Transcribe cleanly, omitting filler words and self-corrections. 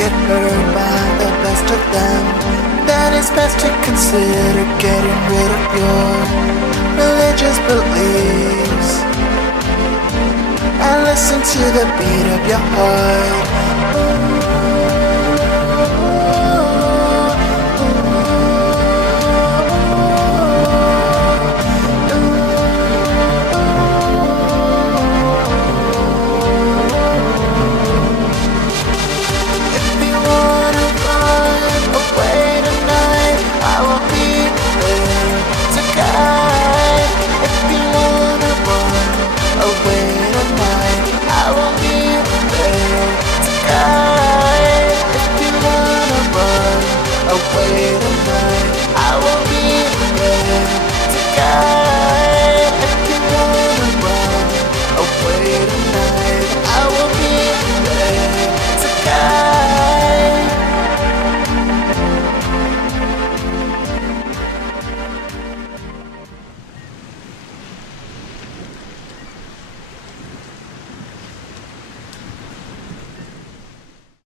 get hurt by the best of them, then it's best to consider getting rid of your religious beliefs and listen to the beat of your heart. Away tonight, I won't